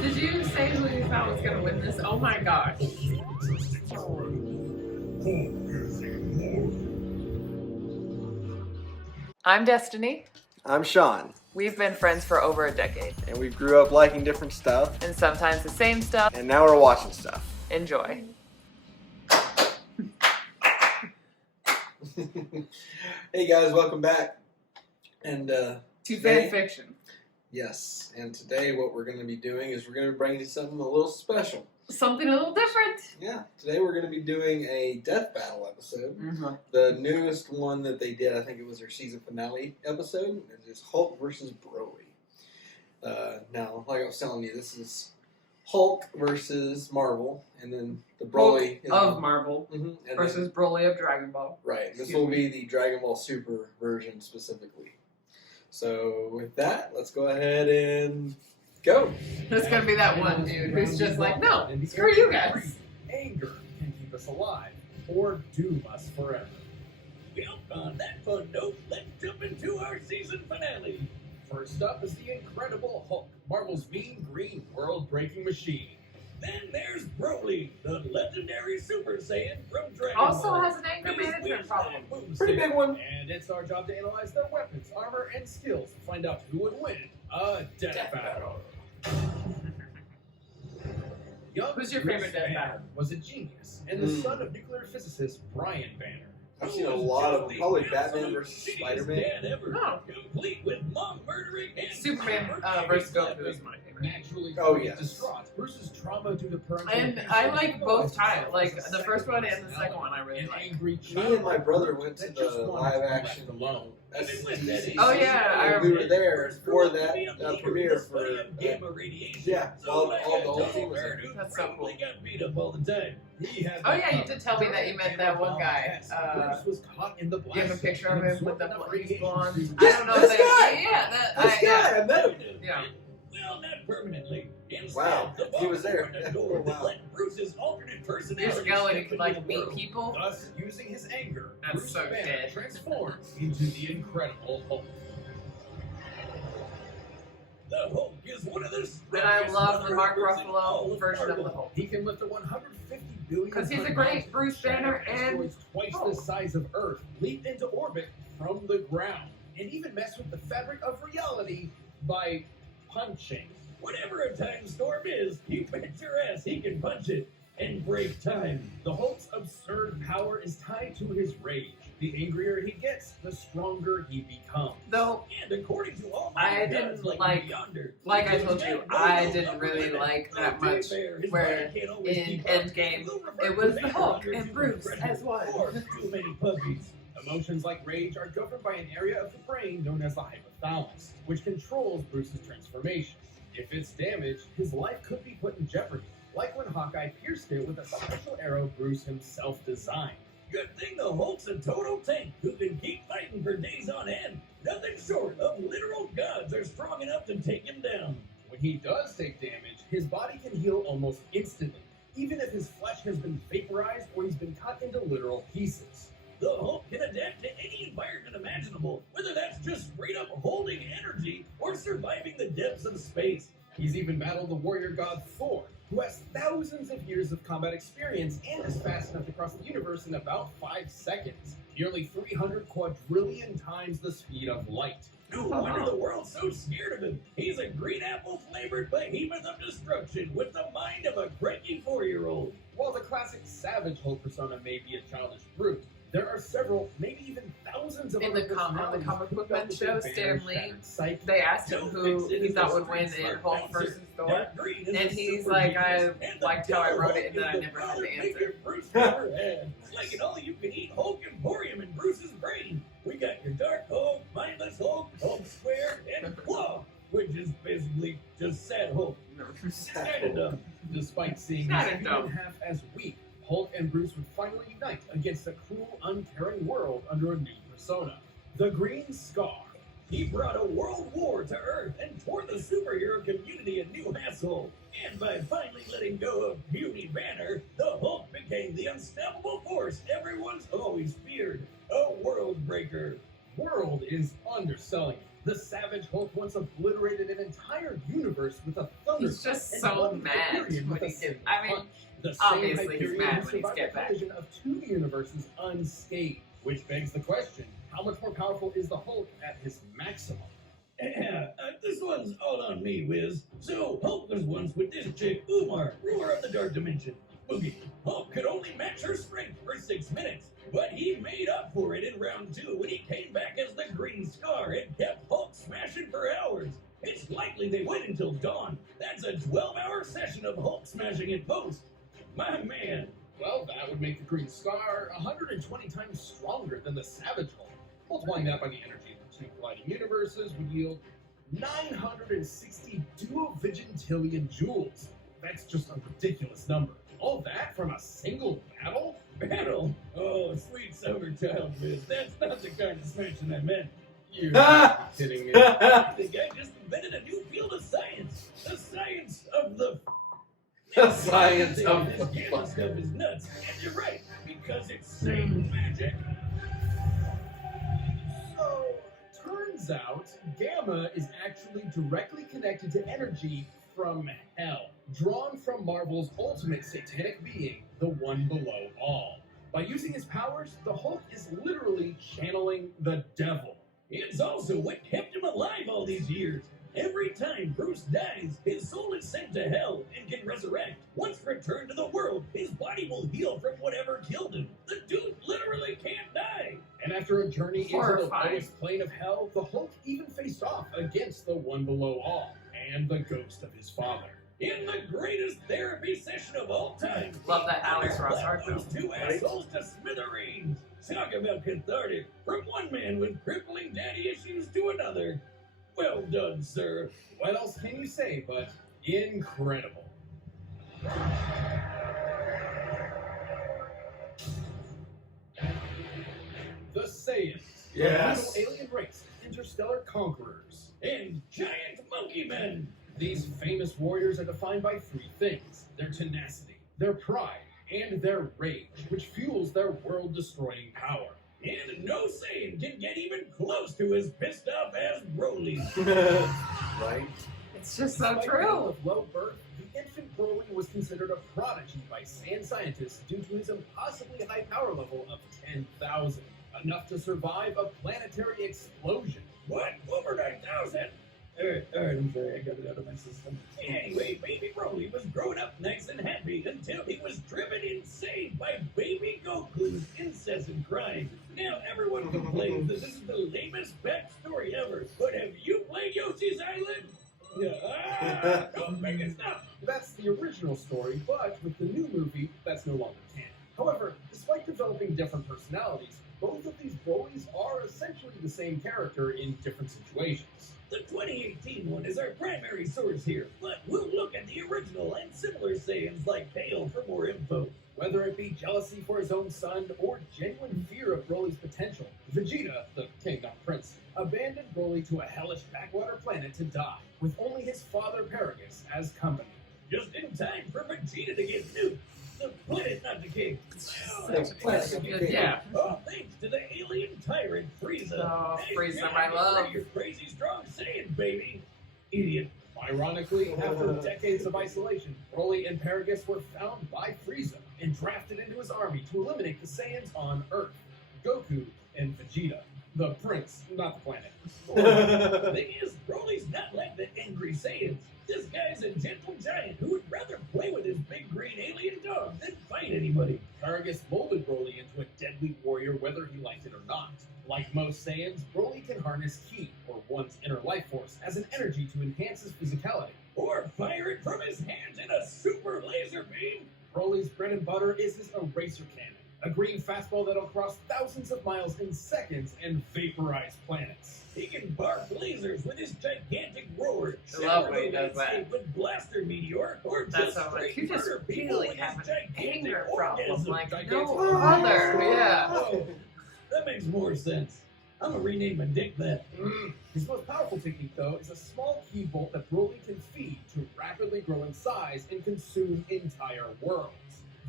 Did you say who you thought was going to win this? Oh my gosh. I'm Destiny. I'm Sean, We've been friends for over a decade, and we grew up liking different stuff, and sometimes the same stuff. and now we're watching stuff. Enjoy. Hey guys, welcome back. And To today- fan fiction. yes, and today what we're going to be doing is we're going to bring you something a little special. Something a little different. Yeah, today we're going to be doing a death battle episode. Mm-hmm. The newest one that they did, I think it was their season finale episode, is Hulk versus Broly. Now, like I was telling you, this is Hulk versus Marvel, and then the Broly Hulk of Marvel and versus Broly of Dragon Ball. right. This will be the Dragon Ball Super version specifically. So with that, let's go ahead and go. There's going to be that one dude who's just like, no, screw you guys. Anger can keep us alive or doom us forever. Well, on that fun note, let's jump into our season finale. First up is the Incredible Hulk, Marvel's mean green world-breaking machine. Then there's Broly, the legendary Super Saiyan from Dragon Also Ball. has an anger management problem. Pretty big one. And it's our job to analyze their weapons, armor, and skills to find out who would win a death battle. Young Who's your Bruce favorite death Banner battle? was a genius and the son of nuclear physicist Brian Banner. I've seen a lot of them. Probably Batman versus Spider-Man. Dad ever, Oh. complete with mom murdering and Superman versus Goku is my favorite. Naturally, Oh, yes. distraught. Bruce's trauma due to parental And abuse I like both times. times. Like the first one and the second one I really like. Me and my brother went to the live action alone. SDC. Oh, yeah, I And we were remember. there for that premiere for gamma radiation. yeah, all the whole team was there. That's so cool. Got beat up all the time. Oh yeah, you did tell me that you met that one guy. Bruce was caught in the You have a blast picture zone of and him with the absorbed enough he's radiation blonde. to- I don't know if This they. guy! Yeah, that. This yeah. guy, I met him. Yeah. Well, not permanently. Instead, Wow, the he was there. boss opened a door Oh, wow. to let Bruce's alternate personality Years ago, and he step could into like the meet world. people. Thus, using his anger, That's Bruce so Banner dead. transforms into the Incredible Hulk. The Hulk is one of the And I strongest love the Mark motherfuckers in all Ruffalo of version of Marvel. the Hulk. He can lift a 150 billion. 'Cause he's a ton great monster, Bruce Banner shatter and asteroids twice Hulk. the size of Earth, leap into orbit from the ground, and even mess with the fabric of reality by punching. Whatever a time storm is, you bet your ass he can punch it and break time. The Hulk's absurd power is tied to his rage. The angrier he gets, the stronger he becomes. Though, And according to all I gods didn't like like- Yonder, like I there's told you, no I no didn't upper really limit. like No that day much fair, his where body can't always in keep up. Endgame, We'll revert it was to the Banner Hulk under and too Bruce much as one. Or too many puppies. Emotions like rage are governed by an area of the brain known as the hypothalamus, which controls Bruce's transformation. If it's damaged, his life could be put in jeopardy, like when Hawkeye pierced it with a special arrow Bruce himself designed. Good thing the Hulk's a total tank who can keep fighting for days on end. Nothing short of literal gods are strong enough to take him down. When he does take damage, his body can heal almost instantly, even if his flesh has been vaporized or he's been cut into literal pieces. The Hulk can adapt to any environment imaginable, whether that's just straight up holding energy or surviving the depths of space. He's even battled the warrior god Thor, who has thousands of years of combat experience and is fast enough to cross the universe in about 5 seconds, nearly 300 quadrillion times the speed of light. No wonder the world's so scared of him. He's a green apple flavored behemoth of destruction with the mind of a cranky 4-year-old. While the classic Savage Hulk persona may be a childish brute, there are several, maybe even thousands of In other the comic personalities book who man felt the show, Banner Stan Lee, shattered psyche. they asked him who he thought would win in Hulk versus Thor. And he's like, I liked how I wrote it and then I never had the answer. Bruce never had. It's like an all-you-can-eat Hulk Emporium in Bruce's brain. We got your Dark Hulk, Mindless Hulk, Hulk Square, and Claw, which is basically just Sad Hulk. Kinda dumb. Despite seeing Not his a human dumb. half as weak, Hulk and Bruce would finally unite against a cruel, uncaring world under a new persona, the Green Scar. He brought a world war to Earth and tore the superhero community a new asshole. And by finally letting go of Beauty Banner, the Hulk became the unstoppable force everyone's always feared. A world breaker. World is underselling it. The Savage Hulk once obliterated an entire universe with a thunder. He's just and so one mad Hyperion when with a he gets. single I mean, punch. The obviously same he's Hyperion mad who when he's survived get the back. collision of two universes unscathed, which begs the question: how much more powerful is the Hulk at his maximum? This one's all on me, Wiz. So, Hulk was once with this chick, Umar, ruler of the Dark Dimension. Boogie. Hulk could only match her strength for 6 minutes, but he made up for it in round 2 when he came back as the Green Scar and kept Hulk smashing for hours. It's likely they went until dawn. That's a 12-hour session of Hulk smashing at most. My man. Well, that would make the Green Scar 120 times stronger than the Savage Hulk. Multiplying that by the energy of the two colliding universes would yield 960 duovigintillion joules. That's just a ridiculous number. All that from a single battle? Battle? Oh, sweet summer child, Wiz. That's not the kind of smashing I meant. You're not kidding me. The guy just invented a new field of science. The science of the... The science of this the gamma stuff is nuts. And you're right, because it's same magic. So, turns out, gamma is actually directly connected to energy from hell, drawn from Marvel's ultimate satanic being, the One Below All. By using his powers, the Hulk is literally channeling the devil. It's also what kept him alive all these years. Every time Bruce dies, his soul is sent to hell and can resurrect. Once returned to the world, his body will heal from whatever killed him. The dude literally can't die. And after a journey into the Horrifying. lowest plane of hell, the Hulk even faced off against the One Below All and the ghost of his father. In the greatest therapy session of all time, Love that Alex he Ross slapped art, though. those two assholes to smithereens. Talk about cathartic. From one man with crippling daddy issues to another. Well done, sir. What else can you say but incredible? The Saiyans, Yes. a little alien race, interstellar conquerors. And giant monkey men. These famous warriors are defined by three things: their tenacity, their pride, and their rage, which fuels their world-destroying power. And no Saiyan can get even close to as pissed off as Broly. Right? It's just so Despite true. Of low birth, the infant Broly was considered a prodigy by Saiyan scientists due to his impossibly high power level of 10,000, enough to survive a planetary explosion. What? Over 9,000? Alright, I'm sorry, I got it out of my system. Anyway, baby Broly was growing up nice and happy until he was driven insane by baby Goku's incessant crying. Now, everyone complains that this is the lamest backstory ever, but have you played Yoshi's Island? Don't make it stop! That's the original story, but with the new movie, that's no longer canon. However, despite developing different personalities, both of these Brolys are essentially the same character in different situations. The 2018 one is our primary source here, but we'll look at the original and similar Saiyans like Kale for more info. Whether it be jealousy for his own son or genuine fear of Broly's potential, Vegeta, the king not prince, abandoned Broly to a hellish backwater planet to die, with only his father Paragus as company. Just in time for Vegeta to get nuked. The planet, not the king. The planet, not the king. Yeah. Oh, thanks to the alien tyrant Frieza. Oh, Hey, Frieza, you're my not love. getting your crazy strong Saiyan, baby. Idiot. Ironically, after decades of isolation, Broly and Paragus were found by Frieza and drafted into his army to eliminate the Saiyans on Earth, Goku and Vegeta. The prince, not the planet. The thing is, Broly's not like the angry Saiyans. This guy's a gentle giant who would rather play with his big green alien dog than fight anybody. Paragus molded Broly into a deadly warrior whether he liked it or not. Like most Saiyans, Broly can harness Ki, or one's inner life force, as an energy to enhance his physicality. Or fire it from his hands in a super laser beam. Broly's bread and butter is his eraser cannon, a green fastball that'll cross thousands of miles in seconds and vaporize planets. He can bark lasers with his gigantic roar, I love shower when he the does that. landscape with blaster meteor, or That's just how much straight you just murder people really with have his an gigantic anger problem. orgasm. Like, Gigantic no orgasm. other. Yeah. Oh, that makes more sense. I'm gonna rename my dick that. His most powerful technique, though, is a small key bolt that Broly can feed to rapidly grow in size and consume entire worlds.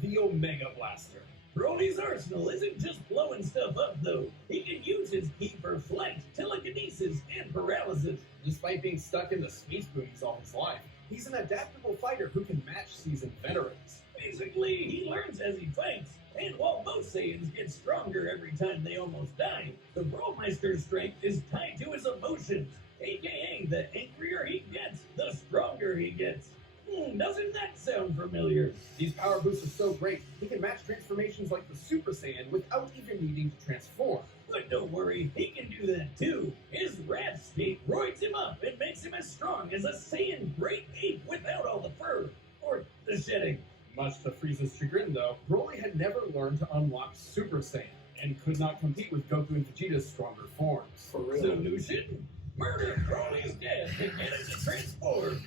The Omega Blaster. Broly's arsenal isn't just blowing stuff up, though. He can use his ki for flight, telekinesis, and paralysis. Despite being stuck in the space booties all his life, he's an adaptable fighter who can match seasoned veterans. Basically, he learns as he fights. And while most Saiyans get stronger every time they almost die, the Brawlmeister's strength is tied to his emotions. AKA, the angrier he gets, the stronger he gets. Doesn't that sound familiar? These power boosts are so great, he can match transformations like the Super Saiyan without even needing to transform. But don't worry, he can do that too. His rat state roids him up and makes him as strong as a Saiyan great ape without all the fur. Or the shedding. Much to Frieza's chagrin, though, Broly had never learned to unlock Super Saiyan, and could not compete with Goku and Vegeta's stronger forms. For real. Solution? Murder Broly's dad to get him to transform.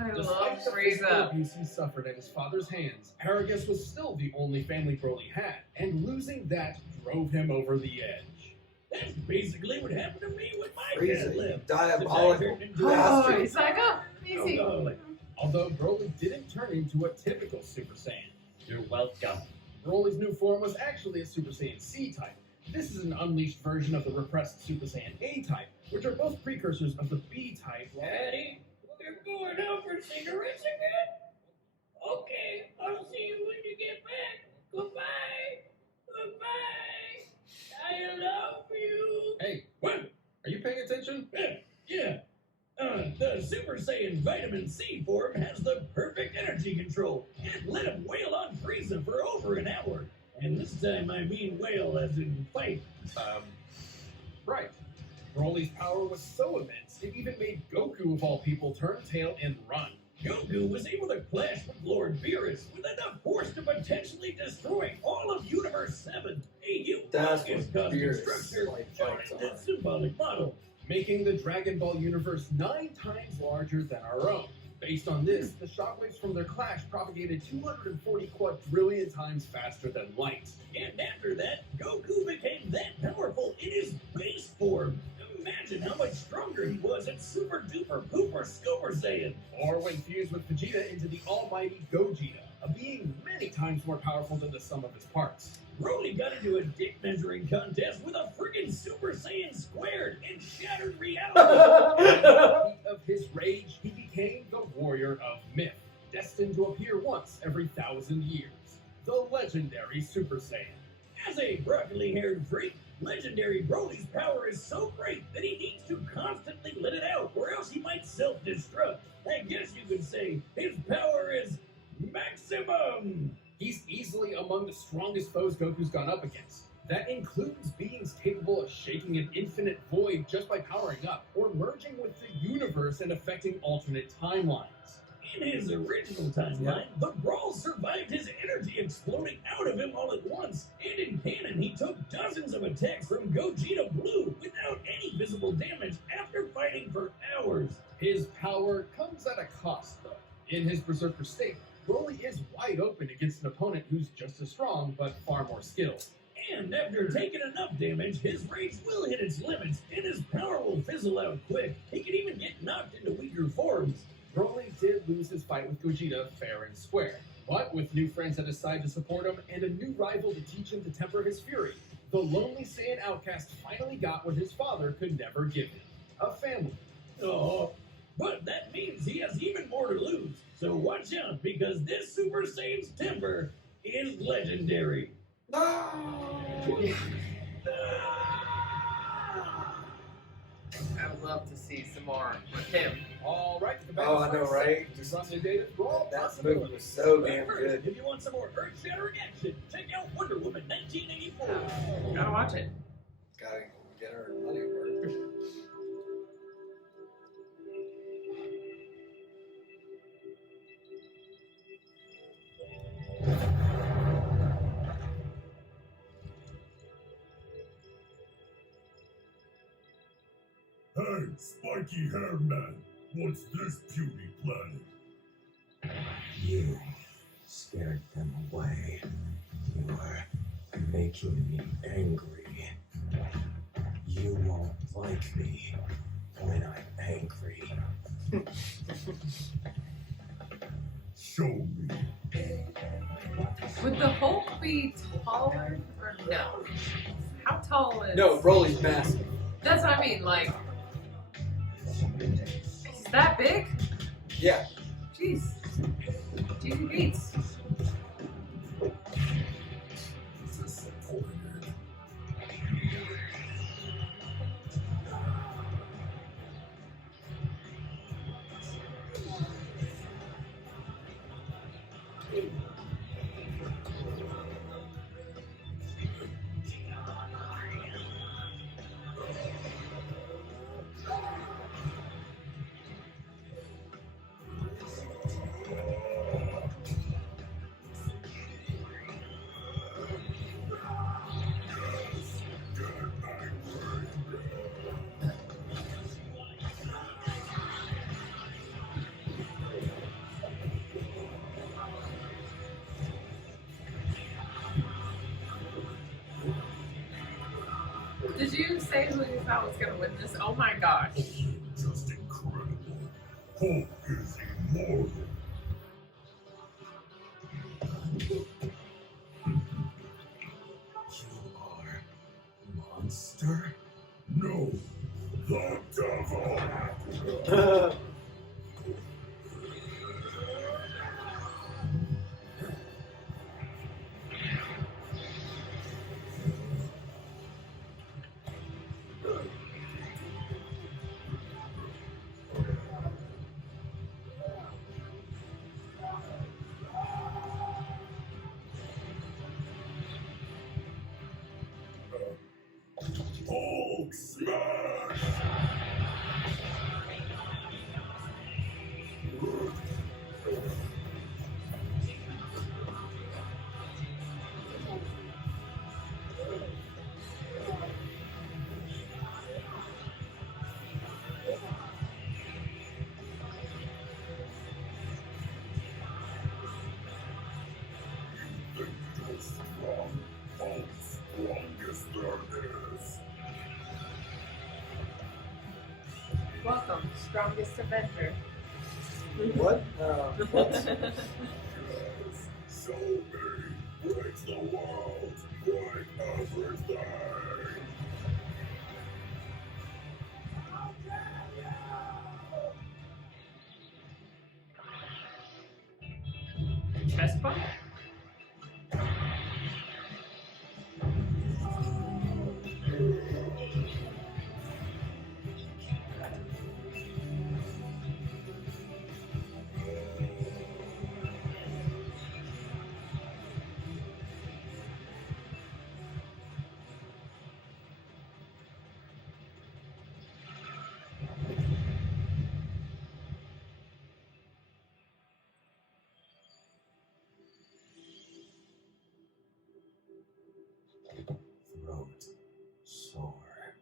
I Despite love the physical Frieza. abuse he suffered at his father's hands, Paragus was still the only family Broly had, and losing that drove him over the edge. That's basically what happened to me when my dad Frieza, left. diabolical Oh, bastard. he's like, oh, easy. Oh, Although Broly didn't turn into a typical Super Saiyan. you're welcome. Broly's new form was actually a Super Saiyan C-type. This is an unleashed version of the repressed Super Saiyan A-type, which are both precursors of the B-type. Daddy, we're going out for cigarettes again? Okay, I'll see you when you get back. Goodbye. Goodbye. I love you. Hey, what? Are you paying attention? Yeah. The Super Saiyan Vitamin C form has the perfect energy control and let him wail on Frieza for over an hour. And this time I mean wail as in fight. Right. Broly's power was so immense, it even made Goku, of all people, turn tail and run. Goku was able to clash with Lord Beerus with enough force to potentially destroy all of Universe 7, a That's humongous what cosmic Beerus, structure like, shown fights in the on. symbolic model. Making the Dragon Ball universe 9 times larger than our own. Based on this, the shockwaves from their clash propagated 240 quadrillion times faster than light. And after that, Goku became that powerful in his base form. Imagine how much stronger he was at Super Duper Pooper Scooper Saiyan. Or when fused with Vegeta into the almighty Gogeta, a being many times more powerful than the sum of its parts. Broly got into a dick measuring contest with a friggin' Super Saiyan squared and shattered reality. At the peak of his rage, he became the warrior of myth, destined to appear once every 1,000 years. The legendary Super Saiyan. As a broccoli-haired freak, legendary Broly's power is so great that he needs to constantly let it out, or else he might self-destruct. I guess you could say his power is maximum. He's easily among the strongest foes Goku's gone up against. That includes beings capable of shaking an infinite void just by powering up, or merging with the universe and affecting alternate timelines. In his original timeline, the Brawl survived his energy exploding out of him all at once, and in canon he took dozens of attacks from Gogeta Blue without any visible damage after fighting for hours. His power comes at a cost, though. In his Berserker state, Broly is wide open against an opponent who's just as strong, but far more skilled. And after taking enough damage, his rage will hit its limits, and his power will fizzle out quick. He can even get knocked into weaker forms. Broly did lose his fight with Gogeta fair and square, but with new friends at his side to support him and a new rival to teach him to temper his fury, the lonely Saiyan outcast finally got what his father could never give him: a family. Oh, but that means he has even more to lose. So watch out, because this Super Saiyan's temper is legendary. I would love to see some more with him. All right, the Oh, I know, right? Just on the date of Brawl That movie was so damn But first, good. if you want some more earth-shattering action, check out Wonder Woman 1984. Gotta watch it. Gotta get her money worth. Hey, spiky haired man, what's this beauty planet? You scared them away. You are making me angry. You won't like me when I'm angry. Show me. Would the Hulk be taller or no? How tall is? No, Broly's massive. That's what I mean. Like, he's that big? Yeah. Jeez. GG beats. Did you say who you thought was going to win this? Oh my gosh. Just incredible. Hulk is immortal. You are monster? No, the devil. Hulk smash! You think you're strong? Hulk's strongest there is. Welcome, strongest Avenger. What? What? So big, breaks the world, break everything. Chest bump? Throat sore.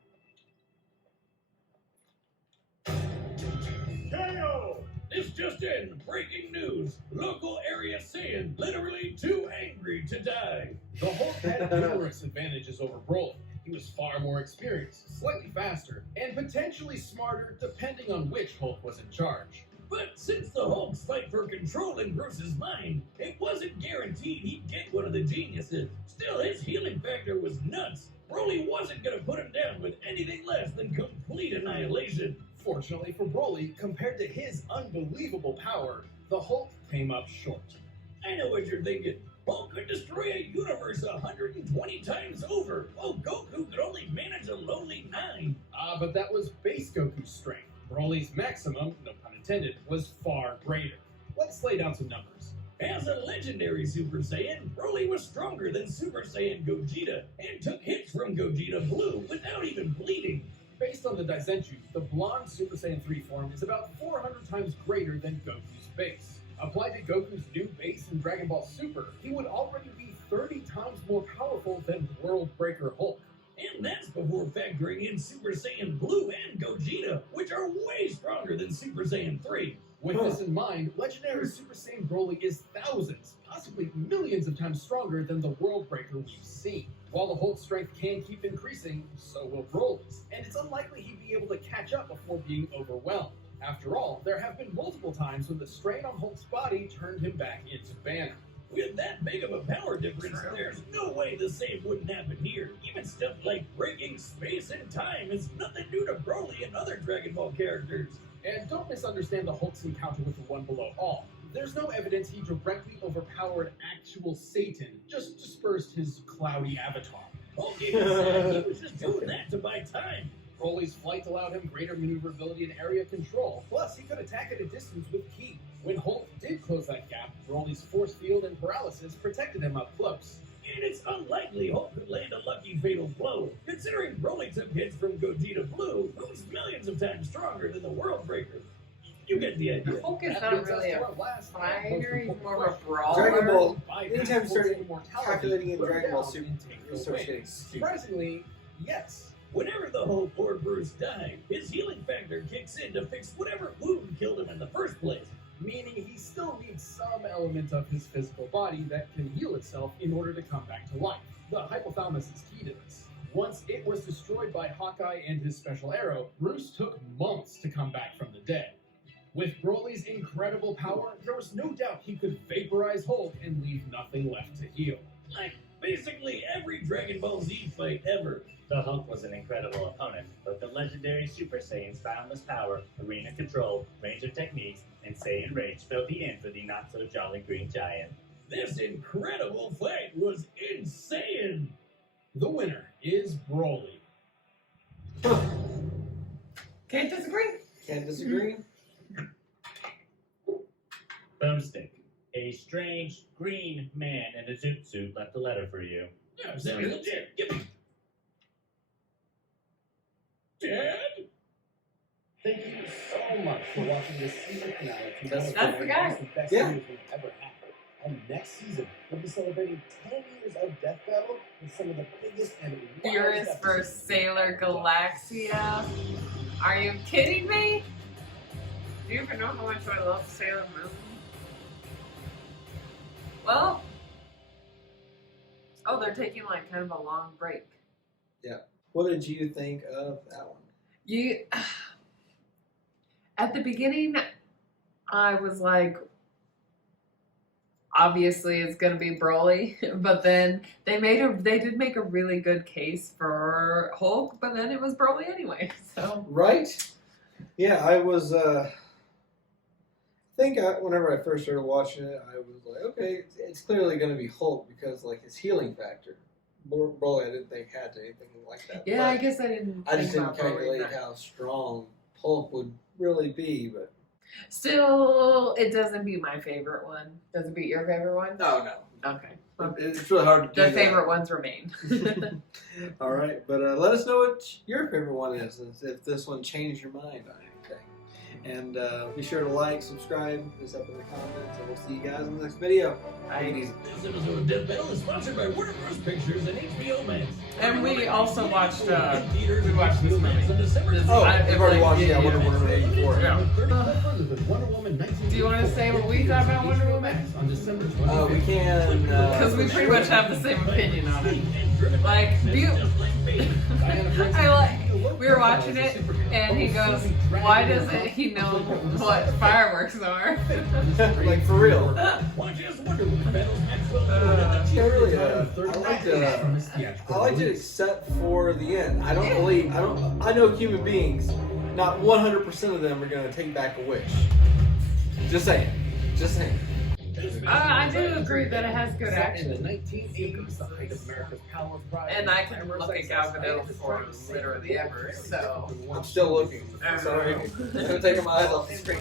KO! This just in, breaking news. Local area Saiyan literally too angry to die. The Hulk had numerous advantages over Broly. He was far more experienced, slightly faster, and potentially smarter depending on which Hulk was in charge. But since the Hulk's fight for control in Bruce's mind, it wasn't guaranteed he'd get one of the geniuses. Still, his healing factor was nuts. Broly wasn't gonna put him down with anything less than complete annihilation. Fortunately for Broly, compared to his unbelievable power, the Hulk came up short. I know what you're thinking. Hulk could destroy a universe 120 times over, while Goku could only manage a lonely 9. But that was base Goku's strength. Broly's maximum, no pun intended, was far greater. Let's lay down some numbers. As a legendary Super Saiyan, Broly was stronger than Super Saiyan Gogeta and took hits from Gogeta Blue without even bleeding. Based on the Daisenju, the blonde Super Saiyan 3 form is about 400 times greater than Goku's base. Applied to Goku's new base in Dragon Ball Super, he would already be 30 times more powerful than World Breaker Hulk. And that's before factoring in Super Saiyan Blue and Gogeta, which are way stronger than Super Saiyan 3. With this in mind, legendary Super Saiyan Broly is thousands, possibly millions of times stronger than the World Breaker we've seen. While the Hulk's strength can keep increasing, so will Broly's, and it's unlikely he'd be able to catch up before being overwhelmed. After all, there have been multiple times when the strain on Hulk's body turned him back into Banner. With that big of a power difference, there's no way the same wouldn't happen here. Even stuff like breaking space and time is nothing new to Broly and other Dragon Ball characters. And don't misunderstand the Hulk's encounter with the One Below All. There's no evidence he directly overpowered actual Satan, just dispersed his cloudy avatar. Hulk even said he was just doing that to buy time. Broly's flight allowed him greater maneuverability and area control. Plus, he could attack at a distance with ki. When Hulk did close that gap, Broly's force field and paralysis protected him up close. And it's unlikely Hulk could land a lucky fatal blow, considering Broly took hits from Gogeta Blue, who's millions of times stronger than the World Breaker. You get the idea. Hulk is That not brings us really to a our last and fighter, most he's more of a important brawler. Dragon Ball. By Anytime you Dragon start Ball's immortality, calculating in put Dragon Ball down Super, and take it starts away. getting stupid. Surprisingly, yes. Whenever the Hulk or Bruce died, his healing factor kicks in to fix whatever wound killed him in the first place. Meaning he still needs some element of his physical body that can heal itself in order to come back to life. The hypothalamus is key to this. Once it was destroyed by Hawkeye and his special arrow, Bruce took months to come back from the dead. With Broly's incredible power, there was no doubt he could vaporize Hulk and leave nothing left to heal. Like, basically every Dragon Ball Z fight ever. The Hulk was an incredible opponent, but the legendary Super Saiyan's boundless power, arena control, range of techniques, and Saiyan rage filled the in for the not-so-jolly Green Giant. This incredible fight was insane. The winner is Broly. Can't disagree. Can't disagree. Boomstick. A strange green man in a zoot suit left a letter for you. Yeah, sounds legit. Give me. Dad? Thank you so much for watching this season finale. That's the guy. It's the best Yeah. series we've ever had. And next season, we'll be celebrating 10 years of Death Battle with some of the biggest and Beerus wildest vs. episodes. Sailor Galaxia. Are you kidding me? Do you even know how much I love Sailor Moon? Well, oh, they're taking like kind of a long break. What did you think of that one? You, at the beginning, I was like, obviously it's gonna be Broly, but then they did make a really good case for Hulk, but then it was Broly anyway. So Right? Yeah, I was. Whenever I first started watching it, I was like, okay, it's clearly going to be Hulk because like his healing factor. Broly, I didn't think had anything like that. yeah, But I guess I didn't. I just think didn't about Broly calculate that. how strong Hulk would really be. But Still, it doesn't beat my favorite one. Does it beat your favorite one? no. Okay. It's really hard to do The that. favorite ones remain. All right, but let us know what your favorite one is, if this one changed your mind on anything. And be sure to like, subscribe, put us up in the comments, and we'll see you guys in the next video. Take it easy. This episode of Death Battle is sponsored by Warner Bros. Pictures and HBO Max. And we also watched, In theaters we and watched this HBO Max movie. on December This- Oh, I- I've already watched yeah, Wonder Woman 84. Yeah. Wonder Woman 1984. Do you wanna say what we thought about Wonder Woman? On December 25th. We can. Because we pretty much have the same opinion on it. Like, I like, we were watching it, and he goes, why doesn't he know what fireworks are? Like for real. Watch us Wonder Woman battles Maxwell. Yeah, really. I liked it except for the end. I know human beings, not 100% of them are gonna take back a wish. Just saying. I do agree that it has good In action. the 1980s, the height of America's power, pride, And I can look at Gal Gadot for literally ever, so. I'm still looking. I don't Sorry. know. I'm taking my eyes off the screen.